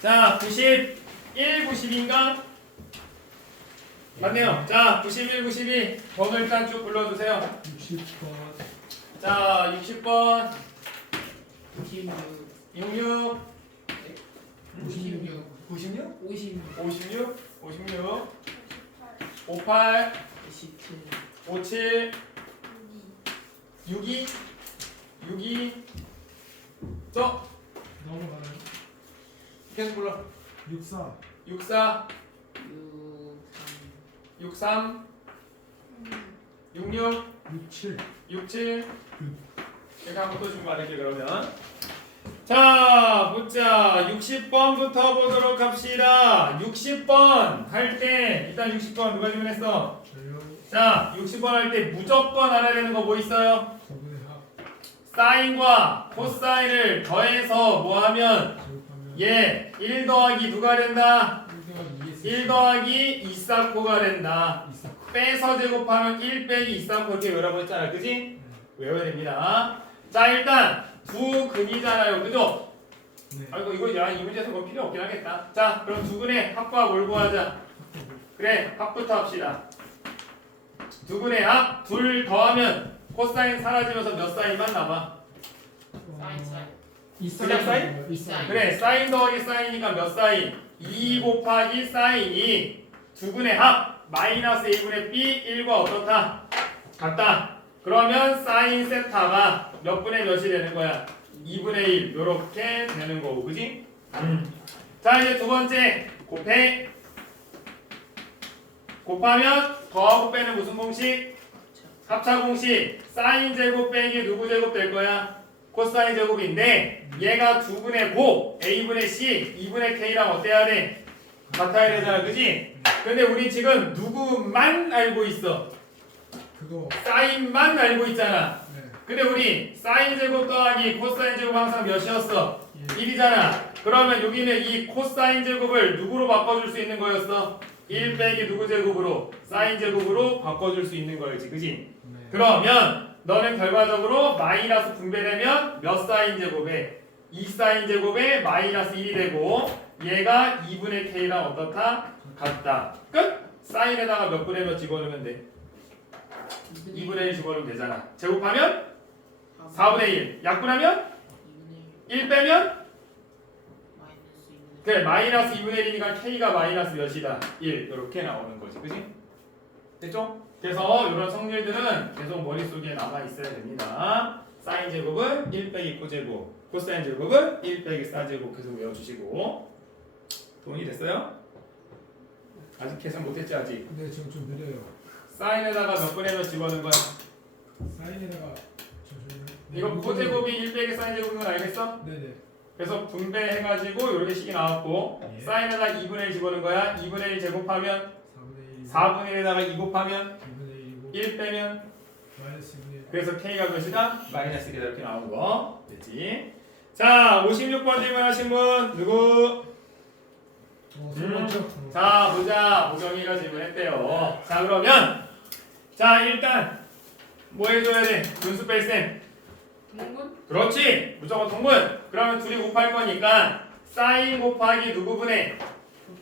자, 91, 90인가? 맞네요. 자, 91, 92. 번호 일단 쭉 불러주세요. 60번. 자, 60번, 56 66, 56 96, 56 56, 56, 58, 27 57, 62, 62. 저 넘어가는 계속 불러. 64 64, 63 63, 66, 67 67 제가 한번 또 준거 말할게요 그러면. 자 보자 60번부터 보도록 합시다. 60번 할 때 일단 60번 누가 질문했어? 저요. 자 60번 할 때 무조건 알아야 되는 거 뭐 있어요? 사인과 코사인을 더해서 뭐 하면 얘1 더하기 누가 된다 1 1 더하기 2 사코가 된다 있어 빼서 제곱하면 1 빼기 2 사코 이렇게 외우라고 했잖아 그지? 외워야 됩니다. 자 일단 두 근이잖아요, 그죠? 네 아이고 이거 야 이 문제에서 뭐 필요 없긴 하겠다. 자 그럼 두 근의 합과 뭘 구하자. 그래 합부터 합시다. 두 근의 합, 둘 더하면 코사인 사라지면서 몇 사인만 남아. 사인 사인 이 그냥 사인? 이 사인 그래 사인 더하기 사인이니까 몇 사인? 2 곱하기 사인이 두 근의 합 마이너스 1분의 b 1과 어떻다? 같다. 그러면 사인 세타가 몇 분의 몇이 되는 거야? 2분의 1 요렇게 되는 거고 그지? 음. 자 이제 두 번째 곱해 곱하면 더하고 빼는 무슨 공식? 합차 공식 사인 제곱 빼기 누구 제곱 될 거야? 코사인 제곱인데 얘가 두 분의 곱 a분의 c 2분의 k랑 어때야 돼? 같아야 되잖아 그지? 근데 우리 지금 누구만 알고 있어 그거 사인만 알고 있잖아 네 근데 우리 사인 제곱 더하기 코사인 제곱 항상 몇이었어? 예. 1이잖아. 그러면 여기는 이 코사인 제곱을 누구로 바꿔줄 수 있는 거였어? 1 빼기 누구 제곱으로? 사인 제곱으로 바꿔줄 수 있는 거였지, 그지? 네. 그러면 너는 결과적으로 마이너스 분배되면 몇 사인 제곱에? 2 사인 제곱에 마이너스 1이 되고 얘가 2분의 k랑 어떻다? 같다. 끝! 사인에다가 몇 분의 몇 집어넣으면 돼? 2분의 1 집어넣으면 되잖아. 제곱하면 4분의 1. 약분하면 2분의 1 빼면 1 마이너스 2분의 그래 마이너스 2분의 1이니까 k가 마이너스 몇이다 1 이렇게 나오는 거지 그지? 됐죠? 그래서 이런 성질들은 계속 머릿속에 남아 있어야 됩니다. 사인 제곱은 1 빼기 코제곱 코사인 제곱은 1 빼기 사제곱 계속 외워주시고. 동의 됐어요? 아직 계산 못했지 아직? 근데 지금 좀 느려요. 사인에다가 몇 분의 몇 집어넣은 거야? 사인에다가 잠시만요 네, 이거 코제곱이 1 빼기 사인 제곱인 건 알겠어? 네네. 그래서 분배해가지고 이렇게 식이 나왔고 예. 사인에다가 2분의 1 집어넣은 거야? 2분의 1 제곱하면 4분의 1 4분의 1에다가 2 곱하면? 2분의 1이고 1 빼면 마이너스 2분의 1 그래서 K가 몇이다? 마이너스 1이다 이렇게 나오는 거 됐지? 자 56번 질문하신 분 누구? 어, 음. 자 보자 보경이가 질문했대요 자 그러면 자 일단 뭐 해줘야 돼? 분수 뺄셈 동분 그렇지 무조건 통분 그러면 둘이 곱할 거니까 사인 곱하기 누구 분의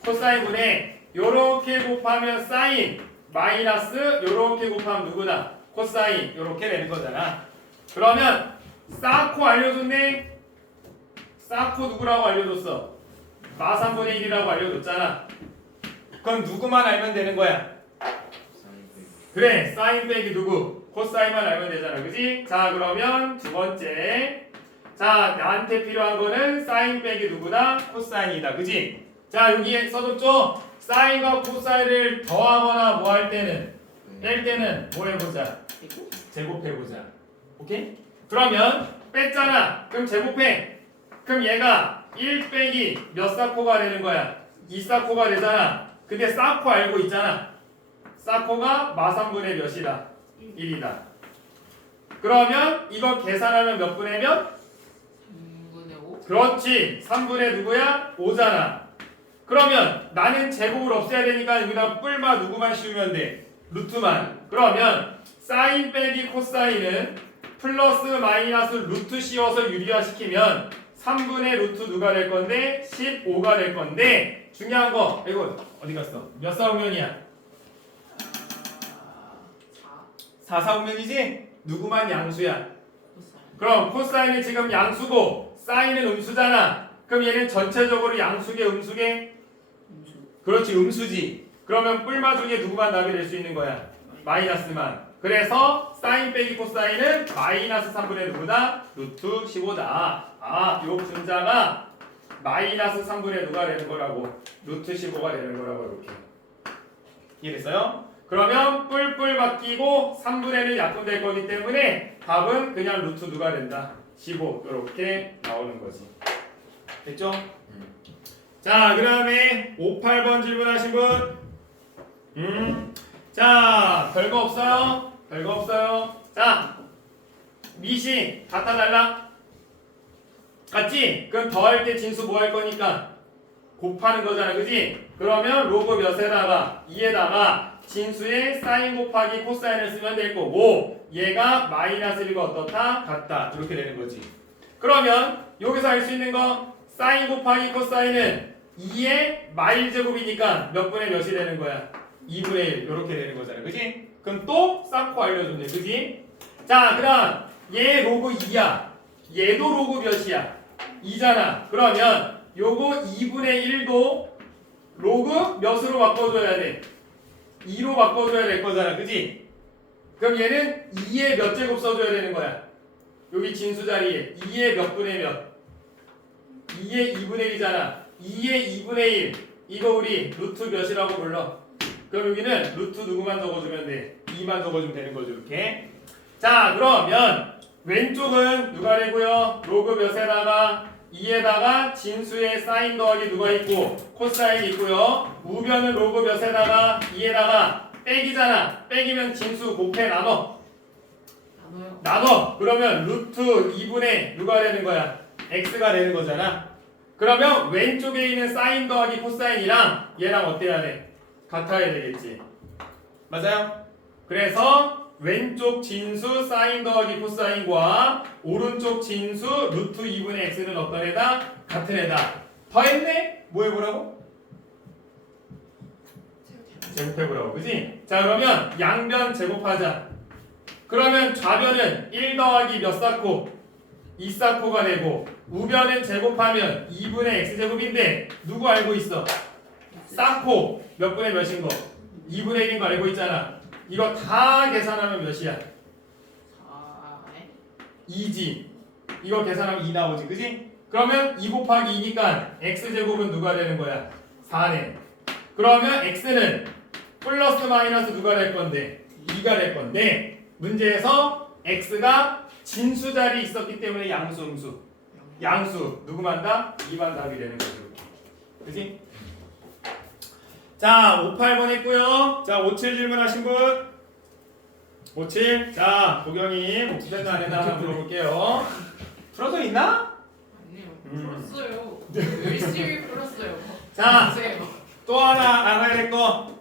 코사인 분의 요렇게 곱하면 사인 마이너스 요렇게 곱하면 누구다? 코사인 요렇게 되는 거잖아. 그러면 사코 알려줬네? 사코 누구라고 알려줬어? 마삼분의 1이라고 알려줬잖아. 그럼 누구만 알면 되는 거야? 그래 사인 빼기 누구? 코사인만 알면 되잖아. 그지? 자 그러면 두 번째. 자 나한테 필요한 거는 사인 빼기 누구다? 코사인이다. 그지 자 여기에 써줬죠? 사인과 코사인을 더하거나 뭐 할 때는? 뺄 때는 뭐 해보자? 제곱해보자. 오케이? 그러면 뺐잖아. 그럼 제곱해. 그럼 얘가 1 빼기 몇 사코가 되는 거야? 2 사코가 되잖아. 근데 사코 알고 있잖아. 사코가 마삼분의 몇이다? 1이다. 그러면 이거 계산하면 몇 분의 몇? 3분의 5 그렇지. 3분의 누구야? 5잖아. 그러면 나는 제곱을 없애야 되니까 여기다 뿔마 누구만 씌우면 돼? 루트만. 그러면 사인 빼기 코사인은 플러스 마이너스 루트 씌워서 유리화시키면 3분의 루트 누가 될 건데 15가 될 건데 중요한 거 이거 어디 갔어? 몇 사분면이야? 아, 4 4사분면이지? 누구만 양수야? 그럼 코사인이 지금 양수고 사인은 음수잖아. 그럼 얘는 전체적으로 양수계 음수계? 그렇지 음수지. 그러면 뿔마 중에 누구만 답이 될 수 있는 거야? 마이너스만. 그래서 사인 빼기 코사인은 마이너스 3분의 누구다? 루트 15다. 아, 요 분자가 마이너스 3분의 누가 되는 거라고? 루트 15가 되는 거라고 이렇게. 이해됐어요? 그러면 뿔뿔 바뀌고 3분의 1이 약분될 거기 때문에 답은 그냥 루트 누가 된다? 15 이렇게 나오는 거지. 됐죠? 자, 그 다음에 58번 질문하신 분. 음. 자, 별거 없어요? 별거 없어요? 자, 미시 갖다 달라? 같지? 그럼 더할 때 진수 뭐 할 거니까? 곱하는 거잖아, 그지? 그러면 로그 몇에다가 2에다가 진수에 사인 곱하기 코사인을 쓰면 될 거고 얘가 마이너스 1과 어떻다? 같다. 이렇게 되는 거지. 그러면 여기서 알 수 있는 거 사인 곱하기 코사인은 2의 마일 제곱이니까 몇 분의 몇이 되는 거야? 2분의 1 이렇게 되는 거잖아. 그지? 그럼 또 쌓고 돼. 그지? 자, 그다음 얘 로그 2야. 얘도 로그 몇이야? 2잖아. 그러면 요거 2분의 1도 로그 몇으로 바꿔줘야 돼? 2로 바꿔줘야 될 거잖아. 그지? 그럼 얘는 2의 몇 제곱 써줘야 되는 거야? 여기 진수 자리에 2의 몇 분의 몇? 2의 2분의 1이잖아. 2의 2분의 1. 이거 우리 루트 몇이라고 불러? 그럼 여기는 루트 누구만 적어주면 돼? 2만 적어주면 되는 거죠. 이렇게. 자, 그러면 왼쪽은 누가 되고요? 로그 몇에다가 2에다가 진수의 사인 더하기 누가 있고 코사인 있고요. 우변은 로그 몇에다가 2에다가 빼기잖아. 빼기면 진수 곱해 나눠. 나눠요 나눠. 그러면 루트 2분의 누가 되는 거야? x가 되는 거잖아. 그러면 왼쪽에 있는 사인 더하기 코사인이랑 얘랑 어때야 돼? 같아야 되겠지. 맞아요? 그래서 왼쪽 진수 사인 더하기 코사인과 오른쪽 진수 루트 2분의 x는 어떤 애다? 같은 애다. 더했네? 뭐 해보라고? 제곱해보라고 그지? 자 그러면 양변 제곱하자. 그러면 좌변은 1 더하기 몇 사코? 2 사코가 되고 우변은 제곱하면 2분의 x제곱인데 누구 알고 있어? 사코 몇 분의 몇인 거? 2분의 1인 거 알고 있잖아. 이거 다 계산하면 몇이야? 4에 2지. 이거 계산하면 2 나오지, 그지? 그러면 2 곱하기 2니까 x제곱은 누가 되는 거야? 4네. 그러면 x는 플러스 마이너스 누가 될 건데? 2가 될 건데 문제에서 x가 진수 자리 있었기 때문에 양수 음수. 양수 누구만 다? 2만 답이 되는 거죠. 그지? 자, 58번 했고요. 자, 57 질문하신 분. 57. 자, 도경이 복수된 안에다 하나 물어볼게요. 풀어져 있나? 아니요 음. 풀었어요 열심히 풀었어요 자, 보세요 또 하나 알아야 될 거.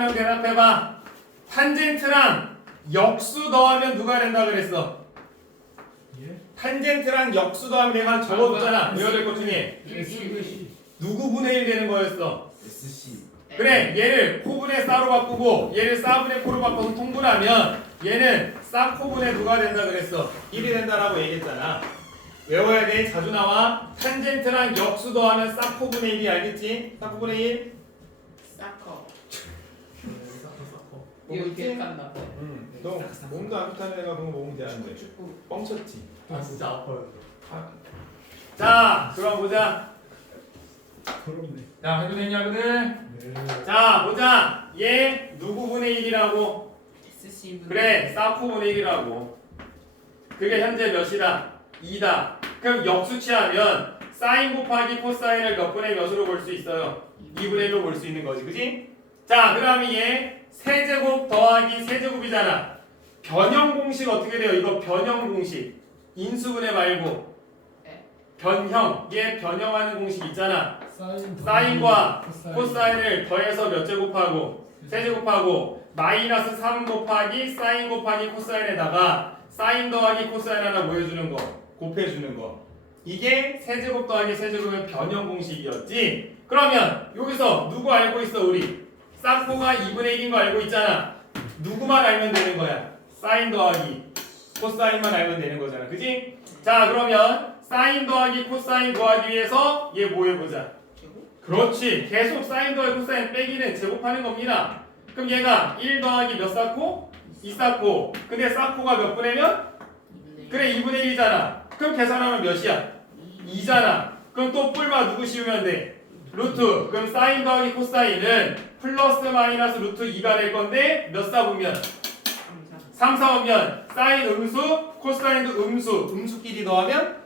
명 대답해봐. 탄젠트랑 역수 더하면 누가 된다 그랬어? 예? 탄젠트랑 역수 더하면 내가 적어뒀잖아. 외워야 될것 중에. 누구 분의 1 되는 거였어? SC 그래 얘를 코분의 싸로 바꾸고 얘를 싸분의 코로 바꿔서 통분하면 얘는 싸코분의 누가 된다 그랬어 1이 된다라고 얘기했잖아 외워야 돼 자주 나와 탄젠트랑 역수 더하면 싸코분의 1이 알겠지? 싸코분의 1 사커 사커 사커 이거 있지? 이렇게 깐다 응, 너 몸도 안 좋다는 애가 그거 먹으면 되는데 축구 뻥쳤지. 아 진짜 아파요 자 그럼 보자. 더럽네. 자 해도 되냐거든 네. 자 보자. 얘 누구 분의 1이라고? SC 분 그래 사코 분의 1이라고. 그게 현재 몇이다? 2다. 그럼 역수 취하면 사인 곱하기 코사인을 몇 분의 몇으로 볼 수 있어요? 2분의 1로 볼 수 있는 거지 그지? 자 그 다음에 얘 세제곱 더하기 세제곱이잖아 변형 공식 어떻게 돼요? 이거 변형 공식 인수분해 말고 네. 변형 얘 변형하는 공식 있잖아 사인 사인과 코사인. 코사인을 더해서 몇 제곱하고 세제곱하고 마이너스 3 곱하기 사인 곱하기 코사인에다가 사인 더하기 코사인 하나 보여주는 거 곱해주는 거 이게 세제곱 더하기 세제곱의 변형 공식이었지. 그러면 여기서 누구 알고 있어 우리? 사코가 2분의 1인 거 알고 있잖아. 누구만 알면 되는 거야? 사인 더하기 코사인만 알면 되는 거잖아. 그지? 자 그러면 사인 더하기 코사인 구하기 위해서 얘 뭐 해보자. 그렇지. 계속 사인 더하기 코사인 빼기는 제곱하는 겁니다. 그럼 얘가 1 더하기 몇 사코? 2 사코. 근데 사코가 몇 분의 몇? 이분의 그래 2분의 1이잖아. 그럼 계산하면 몇이야? 2잖아. 그럼 또 뿔마 누구 씌우면 돼? 루트. 그럼 사인 더하기 코사인은 플러스 마이너스 루트 2가 될 건데 몇 사분면? 3 사분면 사인 음수, 코사인도 음수. 음수끼리 더하면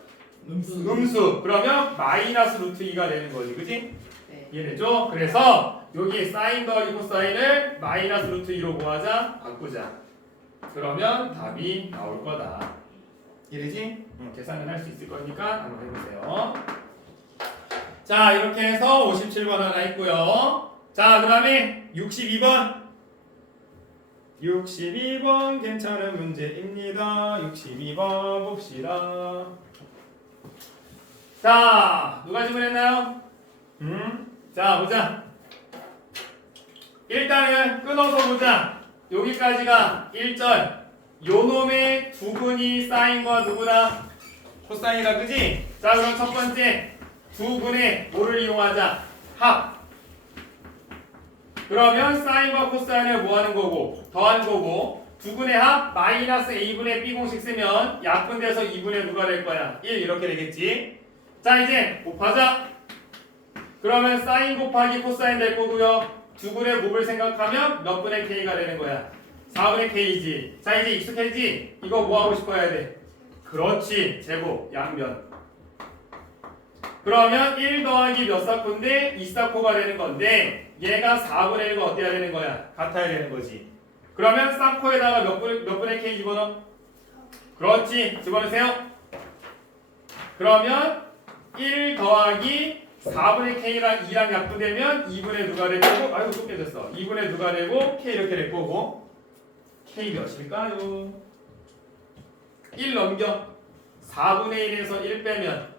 음수. 음수. 그러면 마이너스 루트 2가 되는 거지. 그지? 네. 이해되죠? 그래서 여기 사인 더하기 코사인을 마이너스 루트 2로 구하자 바꾸자 그러면 답이 나올 거다 이해되지? 응, 계산은 할 수 있을 거니까 한번 해보세요 자 이렇게 해서 57번 하나 있고요 자 그 다음에 62번 62번 괜찮은 문제입니다 62번 봅시다 자 누가 질문했나요? 음? 자 보자 일단은 끊어서 보자 여기까지가 1절 요 놈의 두 분이 사인과 누구다? 코사인이다 그지? 자 그럼 첫 번째 두 분의 뭐를 이용하자? 합 그러면 사인과 코사인을 뭐 하는 거고 더하는 거고 두 분의 합 마이너스 a분의 b 공식 쓰면 약분돼서 2분의 누가 될 거야? 1 이렇게 되겠지 자 이제 곱하자 그러면 사인 곱하기 코사인 될 거고요. 두 분의 곱을 생각하면 몇 분의 k가 되는 거야? 4분의 k지. 자 이제 익숙해지? 이거 뭐 하고 싶어 해야 돼? 그렇지. 제곱 양변. 그러면 1 더하기 몇 사코인데 2 사코가 되는 건데 얘가 4분의 1과 어때야 되는 거야? 같아야 되는 거지. 그러면 사코에다가 몇 분의 몇 분의 k 집어넣어? 그렇지. 집어넣으세요. 그러면 1 더하기 4분의 k랑 2랑 약분되면 2분의 누가 될 거고 아이고 또 깨졌어 2분의 누가 되고 k 이렇게 될 거고 k 몇일까요? 1 넘겨 4분의 1에서 1 빼면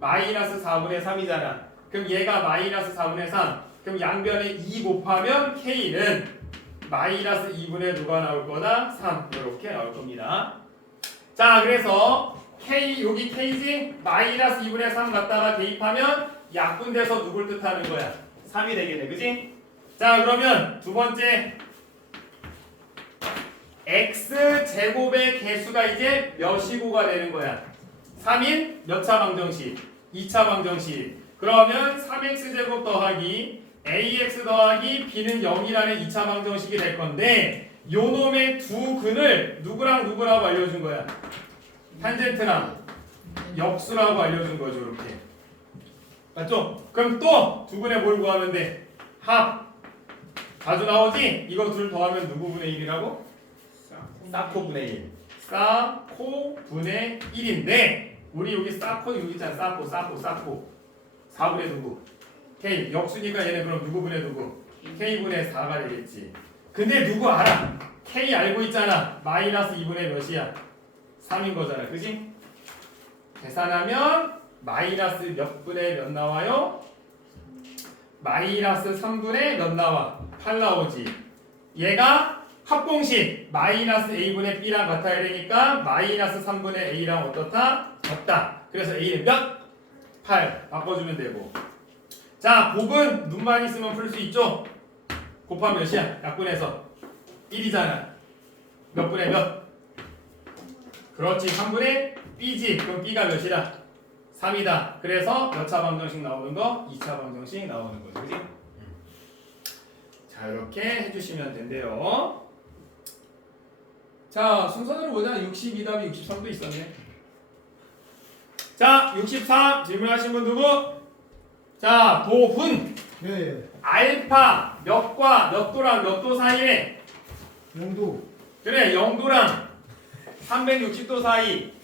마이너스 4분의 3이잖아. 그럼 얘가 마이너스 4분의 3 그럼 양변에 2 곱하면 k는 마이너스 2분의 누가 나올 거다? 3 이렇게 나올 겁니다. 자 그래서 k 여기 k지? 마이너스 2분의 3 갖다가 대입하면 약분돼서 누굴 뜻하는 거야? 3이 되겠네. 그지? 자 그러면 두 번째. X 제곱의 개수가 이제 몇이고가 되는 거야? 3인 몇차 방정식 2차 방정식 그러면 3x 제곱 더하기 ax 더하기 b는 0이라는 2차 방정식이 될 건데 요 놈의 두 근을 누구랑 누구라고 알려준 거야 탄젠트랑 역수라고 알려준 거죠 이렇게 맞죠? 그럼 또두 분의 뭘 구하면 돼? 합 자주 나오지? 이거 둘 더하면 누구 분의 1이라고? 사코 분의 1 사코 분의 1인데 우리 여기 사코 여기 있잖아 사코 사코 사코 4분의 누구? K 역수니까 얘네 그럼 누구 분의 누구? K 분의 4가 되겠지 근데 누구 알아? K 알고 있잖아 마이너스 2분의 몇이야? 3인 거잖아 그지? 계산하면 마이너스 몇 분의 몇 나와요? 마이너스 3분의 몇 나와? 8 나오지. 얘가 합공식 마이너스 a분의 b랑 같아야 되니까 마이너스 3분의 a랑 어떻다? 같다. 그래서 a는 몇? 8 바꿔주면 되고. 자 곱은 눈만 있으면 풀 수 있죠? 곱하면 몇이야? 약분해서 1이잖아. 몇 분의 몇? 그렇지 3분의 b지. 그럼 b가 몇이다? 3이다. 그래서 몇 차 방정식 나오는 거? 2차 방정식 나오는 거죠. 그지? 자, 이렇게 해주시면 된대요. 자, 순서대로 보자. 62 다음에 63도 있었네. 자, 63 질문하신 분 누구? 자, 도훈. 네. 알파 몇과 몇 도랑 몇 도 사이에 영도. 그래 0도랑 360도 사이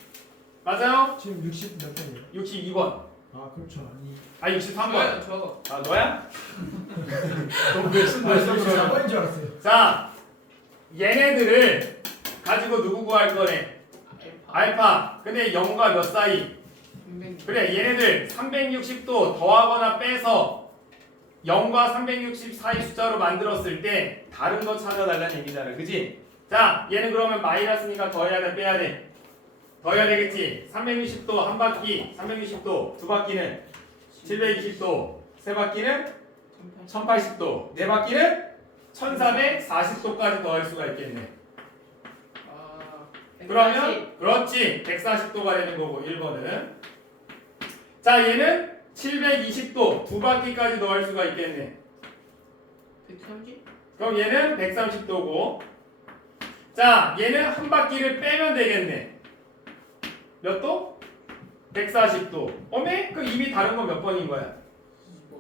맞아요? 지금 60 몇 번이에요? 62번 아 그렇죠. 아니. 아 63번 좋아요 좋아요 아 너야? 아, 저도 몇 번인 줄 알았어요. 자 얘네들을 가지고 누구 구할 거래? 알파 알파 근데 0과 몇 사이? 300. 그래 얘네들 360도 더하거나 빼서 0과 360 사이 숫자로 만들었을 때 다른 거 찾아달라는 얘기잖아. 그지? 자 얘는 그러면 마이너스니까 더해야 돼 빼야 돼? 더해야 되겠지? 360도 한 바퀴 360도 두 바퀴는 720도 세 바퀴는 1080도 네 바퀴는 1440도까지 더할 수가 있겠네. 아, 그러면 그렇지. 140도가 되는 거고 1번은 자 얘는 720도 두 바퀴까지 더할 수가 있겠네 130? 그럼 얘는 130도고 자 얘는 한 바퀴를 빼면 되겠네 몇 도? 140도 어메? 그럼 이미 다른 건 몇 번인 거야?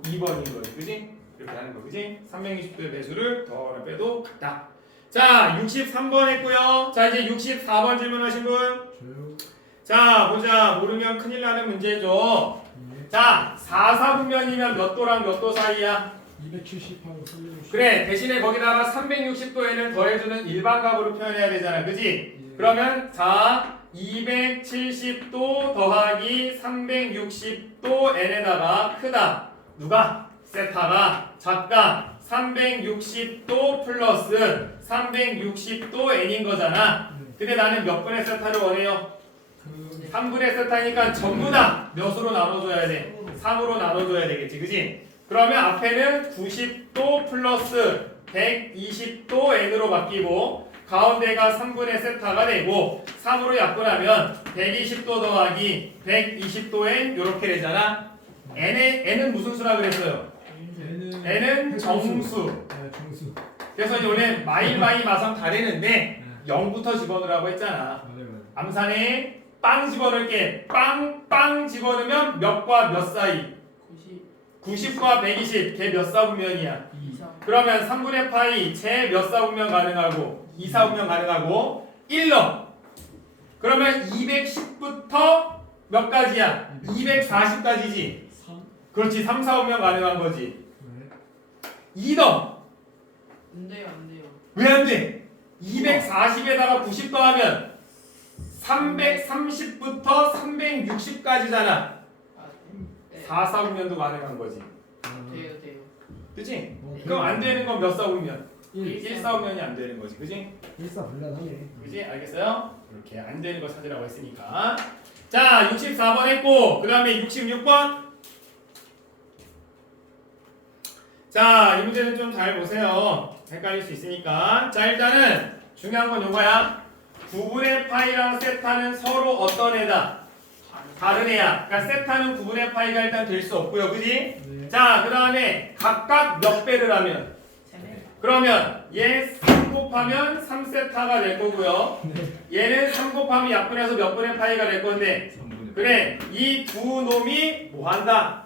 2번인 거야 그지? 이렇게 하는 거 그지? 360도의 배수를 더하거나 빼도 같다 자 63번 했고요 자 이제 64번 질문하신 분 저요. 자 보자 모르면 큰일 나는 문제죠 예. 자 4사분면이면 몇 도랑 몇 도 사이야? 270하고 360. 그래 대신에 거기다가 360도에는 더해주는 일반값으로 표현해야 되잖아 그지? 예. 그러면 자 270도 더하기 360도 n에다가 크다 누가? 세타가 작다 360도 플러스 360도 n인 거잖아 네. 근데 나는 몇 분의 세타를 원해요? 그 3분의 세타니까 전부 다 몇으로 나눠줘야 돼? 3으로 나눠줘야 되겠지, 그지? 그러면 앞에는 90도 플러스 120도 n으로 바뀌고 가운데가 3분의 세타가 되고 3으로 약분하면 120도 더하기 120도 n 이렇게 되잖아. n의 n은 무슨 수라 그랬어요? n은 정수. 네, 정수. 그래서 이제 원래 마이 마이 마삼 다 되는데 네. 0부터 집어넣으라고 했잖아. 암산에 빵 집어넣을게. 빵, 빵 집어넣으면 몇과 몇 사이? 90 90과 120, 걔 몇 사분면이야? 2. 이상 그러면 3분의 파이 제 몇 사분면 가능하고 2 사분면 가능하고 1로 그러면 210부터 몇 가지야? 240까지지. 3. 그렇지 3, 4분면 가능한 거지. 네. 2더 안 돼요 안 돼요 왜 안 돼? 240에다가 90 더하면 330부터 360까지잖아. 아, 네. 4, 4분면도 가능한 거지. 아, 돼요 돼요 그치? 어, 그럼 안 되는 건 몇 사분면? 1. 1 사분면이 안 되는 거지. 그치? 1사 불란하네. 그지? 알겠어요? 이렇게 안 되는 거 찾으라고 했으니까. 자, 64번 했고, 그 다음에 66번. 자, 이 문제는 좀 잘 보세요. 헷갈릴 수 있으니까. 자, 일단은 중요한 건 요거야. 9분의 파이랑 세타는 서로 어떤 애다? 다른 애야. 그러니까 세타는 9분의 파이가 일단 될 수 없고요. 그지? 네. 자, 그 다음에 각각 몇 배를 하면? 그러면 얘 3 곱하면 3세타가 될 거고요. 네. 얘는 3 곱하면 약분해서 몇 분의 파이가 될 건데 그래 이 두 놈이 뭐 한다?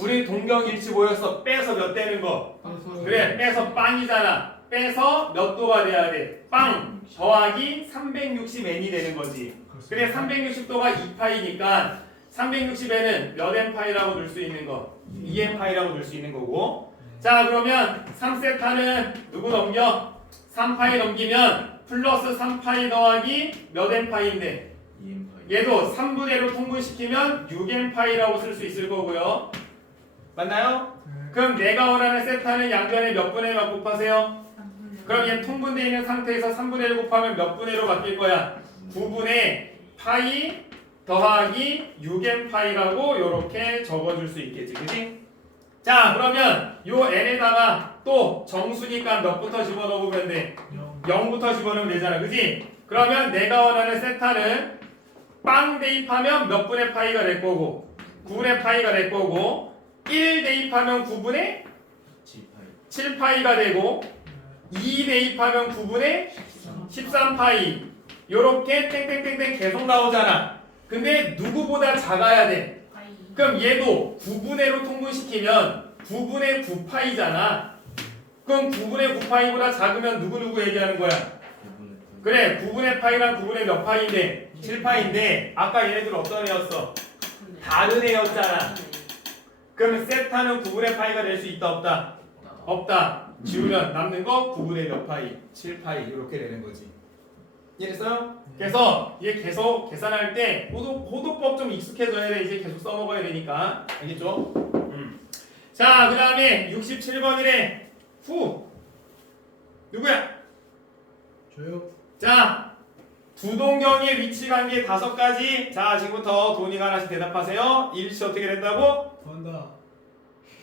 우리 동경일치 모여서 빼서 몇 되는 거 그래 빼서 빵이잖아 빼서 몇 도가 돼야 돼? 빵 더하기 360n이 되는 거지 그래 360도가 2파이니까 360n은 몇 n파이라고 넣을 수 있는 거 2n파이라고 넣을 수 있는 거고 자 그러면 3세타는 누구 넘겨? 3파이 넘기면 플러스 3파이 더하기 몇 n파이인데 얘도 3분의 1로 통분시키면 6n파이라고 쓸 수 있을 거고요 맞나요? 네. 그럼 내가 원하는 세타는 양변에 몇 분의 1만 곱하세요? 그럼 얘 통분되어 있는 상태에서 3분의 1 곱하면 몇 분의 1로 바뀔 거야? 9분의 파이 더하기 6n파이라고 이렇게 적어줄 수 있겠지 그치? 자 그러면 요 n에다가 또 정수니까 몇부터 집어넣으면 돼? 0부터 집어넣으면 되잖아 그지? 그러면 내가 원하는 세타는 빵 대입하면 몇 분의 파이가 될 거고 9분의 파이가 될 거고 1 대입하면 9분의 7파이가 되고 2 대입하면 9분의 13파이. 요렇게 땡땡땡땡 계속 나오잖아. 근데 누구보다 작아야 돼. 그럼 얘도 9분의로 통분시키면 9분의 9파이잖아. 그럼 9분의 9파이보다 작으면 누구누구 얘기하는 거야? 그래 9분의 파이랑 9분의 몇 파이인데? 7파이인데 아까 얘네들 어떤 애였어? 다른 애였잖아. 그러면 세타는 9분의 파이가 될 수 있다 없다? 없다 지우면 남는 거 9분의 몇 파이 7 파이 이렇게 되는 거지 이해됐어요? 그래서 이게 계속 계산할 때 호도, 호도법 좀 익숙해져야 돼 이제 계속 써먹어야 되니까 알겠죠? 음. 자, 그 다음에 67번이래 후 누구야? 저요. 자, 두동경의 위치 관계 다섯 가지. 자, 지금부터 돈이가 하나씩 대답하세요. 일치 어떻게 된다고? 더한다.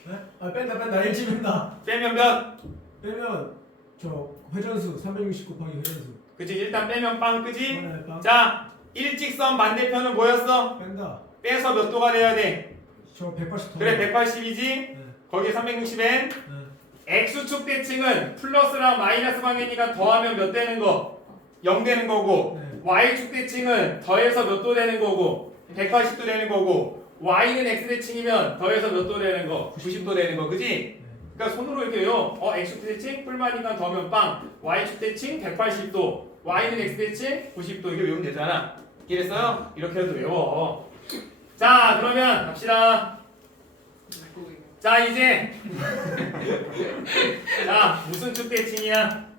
네? 아 뺀다 뺀다 일치 뺀다. 빼면 몇? 빼면 저 회전수 360 곱하기 회전수. 그치, 일단 빼면 빵, 그지? 하나에 빵. 자, 일직선 반대편은 뭐였어? 뺀다. 빼서 몇 도가 돼야 돼? 저 180 더. 그래, 180이지? 네. 거기에 360엔? 네. X축 대칭은 플러스랑 마이너스 방향이니까 더하면 몇 되는 거? 0 되는 거고 네. Y축 대칭은 더해서 몇 도 되는 거고 180도 되는 거고 Y는 X 대칭이면 더해서 몇 도 되는 거? 90도 되는 거 그지? 네. 그러니까 손으로 이렇게 외워 어 X축 대칭 뿔마니까 더하면 빵 Y축 대칭 180도 Y는 X 대칭 90도 이렇게 외우면 되잖아 이랬어요? 이렇게 해도 외워 자 그러면 갑시다 자 이제 자 무슨 축 대칭이야?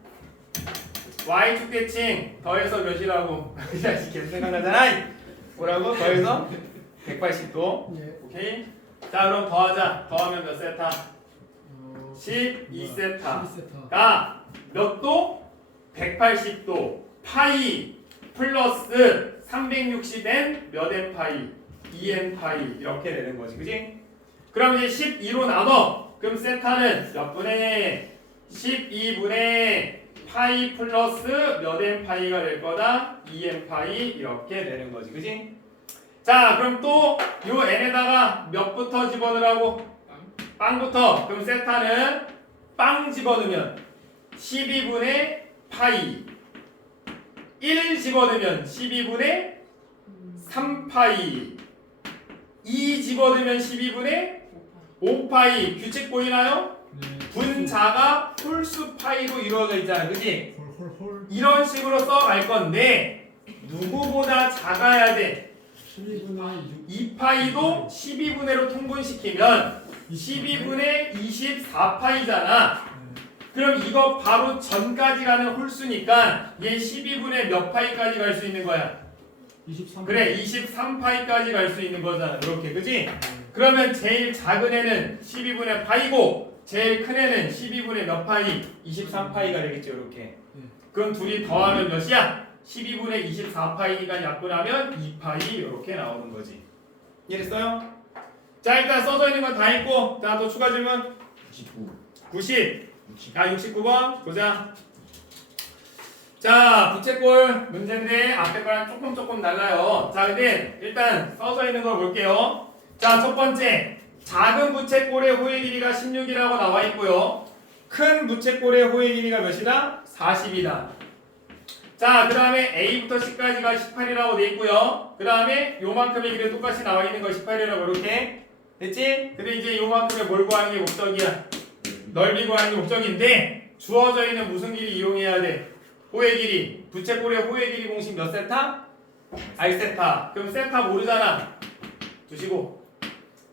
y 축 대칭 더해서 몇이라고? 이 자식 계속 생각나잖아. 뭐라고? 더해서 180도. 예. 오케이. 자 그럼 더하자. 더하면 몇 세타? 어, 12세타. 12세타. 가 몇 도? 180도. 파이 플러스 360n 몇 n 파이? 2n 파이 이렇게 되는 거지, 그지? 그럼 이제 12로 나눠. 그럼 세타는 몇 분의 12분의 파이 플러스 몇 n 파이가 될 거다? 2n 파이 이렇게 되는 거지, 그지? 자, 그럼 또 요 n에다가 몇부터 집어넣으라고? 빵부터. 그럼 세타는 빵 집어넣으면 12분의 파이 1 집어넣으면 12분의 3파이 2 집어넣으면 12분의 5파이 규칙 보이나요? 네. 분자가 홀수 파이로 이루어져 있잖아 그지? 이런 식으로 써갈 건데 누구보다 작아야 돼 12분의 2파이도 12분의로 통분시키면 12분의 24파이잖아 그럼 이거 바로 전까지 가는 홀수니까 얘 12분의 몇 파이까지 갈 수 있는 거야? 23. 그래 23파이까지 갈 수 있는 거잖아 이렇게 그지? 그러면 제일 작은 애는 12분의 파이고 제일 큰 애는 12분의 몇 파이? 23파이가 되겠죠 이렇게 그럼 둘이 더하면 몇이야? 12분의 24파이니까 약분하면 2파이 이렇게 나오는 거지. 이해됐어요? 자 일단 써져 있는 건 다 있고 자 또 추가 질문. 99 90 아 69번. 보자. 자 부채꼴 문제인데 앞에 거랑 조금 조금 달라요. 자 근데 일단 써져 있는 걸 볼게요. 자 첫 번째. 작은 부채꼴의 호의 길이가 16이라고 나와 있고요. 큰 부채꼴의 호의 길이가 몇이다? 40이다 자 그 다음에 A부터 C까지가 18이라고 돼 있고요 그 다음에 요만큼의 길이 똑같이 나와 있는 거 18이라고 이렇게 됐지? 근데 이제 요만큼의 뭘 구하는 게 목적이야 넓이 구하는 게 목적인데 주어져 있는 무슨 길이 이용해야 돼? 호의 길이 부채꼴의 호의 길이 공식 몇 세타? I 세타 그럼 세타 모르잖아 두시고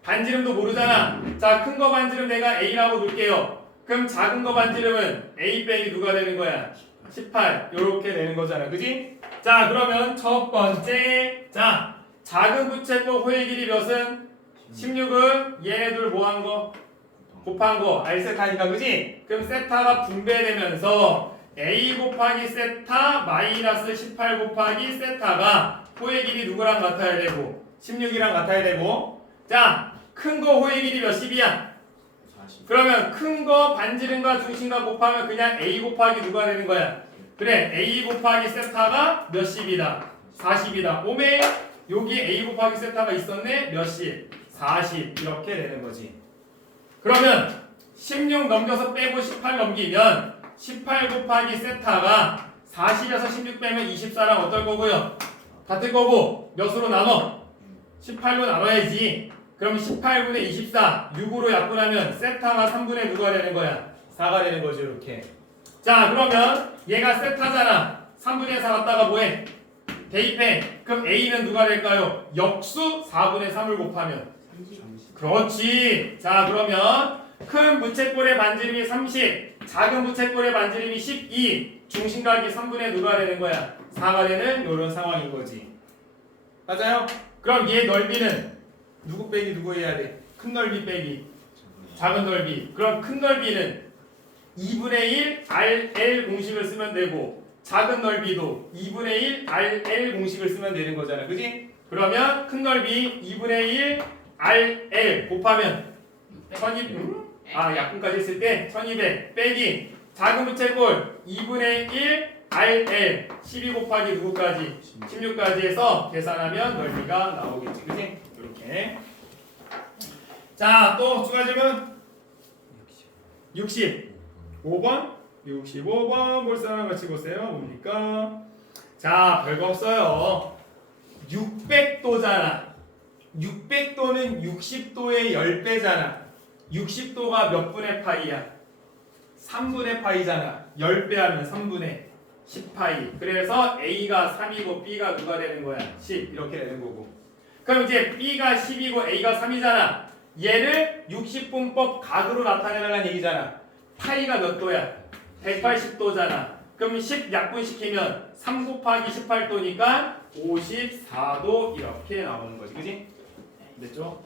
반지름도 모르잖아 자 큰 거 반지름 내가 A라고 둘게요 그럼 작은 거 반지름은 A 빼기 누가 되는 거야? 18 요렇게 되는 거잖아 그지? 자 그러면 첫 번째 자 작은 부채꼴 호의 길이 몇은? 16은 얘네들 뭐한 거? 곱한 거 R 세타니까 그지? 그럼 세타가 분배되면서 A 곱하기 세타 마이너스 18 곱하기 세타가 호의 길이 누구랑 같아야 되고 16이랑 같아야 되고 자 큰 거 호의 길이 몇십이야? 40 그러면 큰 거 반지름과 중심과 곱하면 그냥 A 곱하기 누가 되는 거야? 그래 A 곱하기 세타가 몇십이다? 40이다. 오메 여기 A 곱하기 세타가 있었네? 몇십? 40 이렇게 되는 거지. 그러면 16 넘겨서 빼고 18 넘기면 18 곱하기 세타가 40에서 16 빼면 24랑 어떨 거고요? 같을 거고 몇으로 나눠? 18로 나눠야지 그럼 18분의 24 6으로 약분하면 세타가 3분의 누가 되는 거야? 4가 되는 거죠 이렇게 자 그러면 얘가 세타잖아 3분의 4 갖다가 뭐해? 대입해 그럼 A는 누가 될까요? 역수 4분의 3을 곱하면 30 그렇지. 자, 그러면 큰 부채꼴의 반지름이 30, 작은 부채꼴의 반지름이 12. 중심각이 3분의 누가 되는 거야? 4가 되는 이런 상황인 거지. 맞아요? 그럼 얘 넓이는 누구 빼기 누구 해야 돼? 큰 넓이 빼기 작은 넓이. 그럼 큰 넓이는 2분의 1 RL 공식을 쓰면 되고 작은 넓이도 2분의 1 RL 공식을 쓰면 되는 거잖아. 그지? 그러면 큰 넓이 2분의 1 RL 곱하면 1200 음? 아 약분까지 했을 때 1200 빼기 작은 부채꼴 2분의 1 RL 12 곱하기 누구까지 16까지 해서 계산하면 넓이가 나오겠지 그치? 이렇게. 자 또 추가 질문 65번? 65번 볼 사람 같이 보세요. 뭡니까? 자 별거 없어요. 600도잖아 600도는 60도의 10배잖아 60도가 몇 분의 파이야? 3분의 파이잖아 10배 하면 3분의 10파이. 그래서 A가 3이고 B가 누가 되는 거야? 10 이렇게 되는 거고 그럼 이제 B가 10이고 A가 3이잖아. 얘를 60분법 각으로 나타내라는 얘기잖아. 파이가 몇 도야? 180도잖아. 그럼 10 약분시키면 3 곱하기 18도니까 54도 이렇게 나오는 거지. 그지? 됐죠?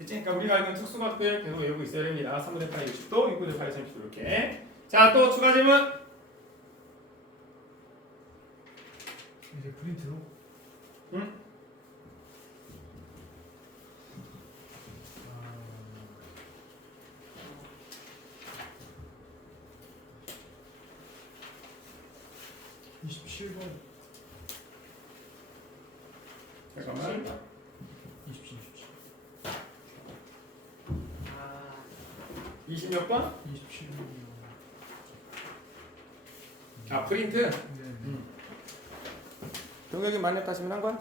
됐지? 그러니까 우리가 알고 있는 특수각들 계속 외우고 있어야 됩니다. 3분의 8이 60도 6분의 8이 30도 이렇게. 자 또 추가 질문. 이제 프린트로. 응? 아, 27번, 잠깐만 27, 27, 아 20몇 번? 27번이요. 아 프린트? 네. 동혁이 만렙 하시면 한 건?